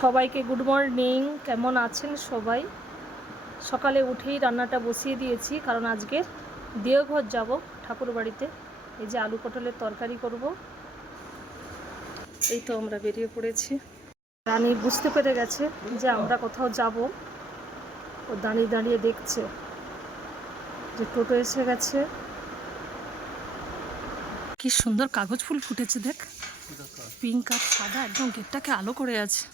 সবাইকে good morning. কেমন আছেন সবাই? সকালে উঠেই রান্নাটা বসিয়ে দিয়েছি, কারণ আজকের দেওঘর যাব ঠাকুর বাড়িতে। এই যে আলু পটলের তরকারি করব। এই তো আমরা বেরিয়ে পড়েছি। রানী বুঝতে পেরে গেছে যে আমরা কোথাও যাব। ও দাঁড়িয়ে দাঁড়িয়ে দেখছে যে টোটো এসে গেছে। কি সুন্দর কাগজ ফুল ফুটেছে, দেখ, পিঙ্ক আর সাদা, একদম গেটটাকে আলো করে আছে।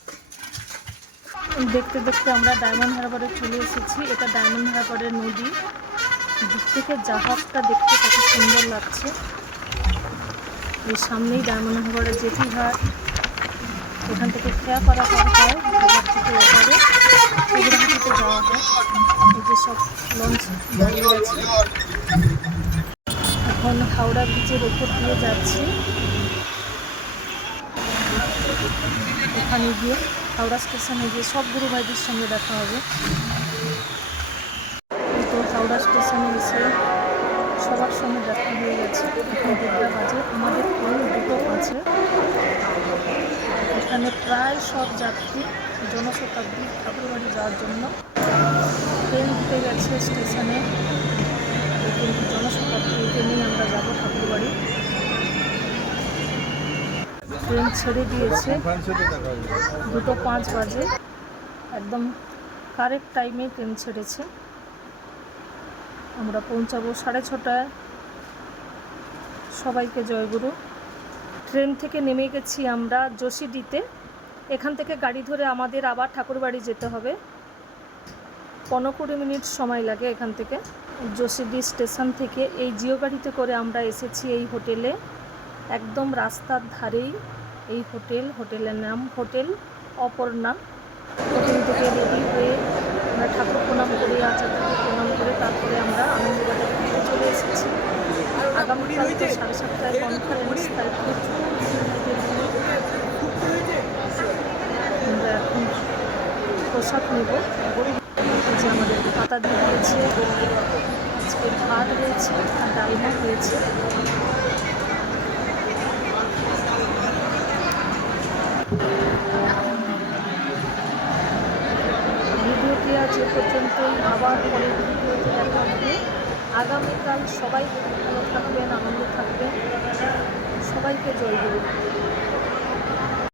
দেখতে দেখতে আমরা ডায়মন্ড হারবারে চলে এসেছি। এটা ডায়মন্ড হারবারের নদী। দিক থেকে জাহাজটা দেখতে কত সুন্দর লাগছে। এই সামনেই ডায়মন্ড হারবারের জেটি ঘাট। এখান থেকে খেয়াপাড়া পার হয়, এবার থেকে ওপারে এগুলোতে যাওয়া হয়। এই যে সব লঞ্চ দাঁড়িয়ে আছে। এখন হাওড়া ব্রিজের ওপর দিয়ে যাচ্ছি। ওখানে গিয়ে হাওড়া স্টেশনে গিয়ে সব গুরু ভাইদের সঙ্গে দেখা হবে। তো হাওড়া স্টেশনে এসে সবার সঙ্গে দেখা হয়ে গেছে। এখন 1:30 বাজে, আমাদের ট্রেন 2:05। এখানে প্রায় সব যাত্রী জনশতাব্দী ঠাকুরবাড়ি যাওয়ার জন্য ট্রেন ঢুকে গেছে স্টেশনে। কিন্তু জনশতাব্দী ট্রেনেই আমরা যাব ঠাকুরবাড়ি। ট্রেন ছেড়ে দিয়েছে 2:05 বাজে, একদম কারেক্ট টাইমে ট্রেন ছেড়েছে। আমরা পৌঁছাবো 6:30টায়। সবাইকে জয়গুরু। ট্রেন থেকে নেমে গেছি আমরা যোশীডিতে। এখান থেকে গাড়ি ধরে আমাদের আবার ঠাকুরবাড়ি যেতে হবে। 15-20 মিনিট সময় লাগে এখান থেকে। যোশীডি স্টেশন থেকে এই জিও গাড়িতে করে আমরা এসেছি এই হোটেলে। একদম রাস্তার ধারেই এই হোটেল। হোটেলের নাম হোটেল অপর্ণা। হোটেল থেকে রেডি হয়ে আমরা ঠাকুর প্রণাম করে, আচার্যকে প্রণাম করে তারপরে আমরা আনন্দবাজার থেকে চলে এসেছি। আগামীকাল তো 7:30টায় কনফারেন্স, তাই প্রচুর আমরা এখন প্রসাদ নেব। যে আমাদের পাতা দিয়ে দিয়েছে, আজকে ভাত হয়েছে আর ডালমা হয়েছে। ভিডিওটি আজ এ পর্যন্তই। আবার পরের ভিডিওতে দেখা হবে। আগামীকাল সবাই ভালো থাকবেন, আনন্দে থাকবেন। সবাইকে জয় গুরু।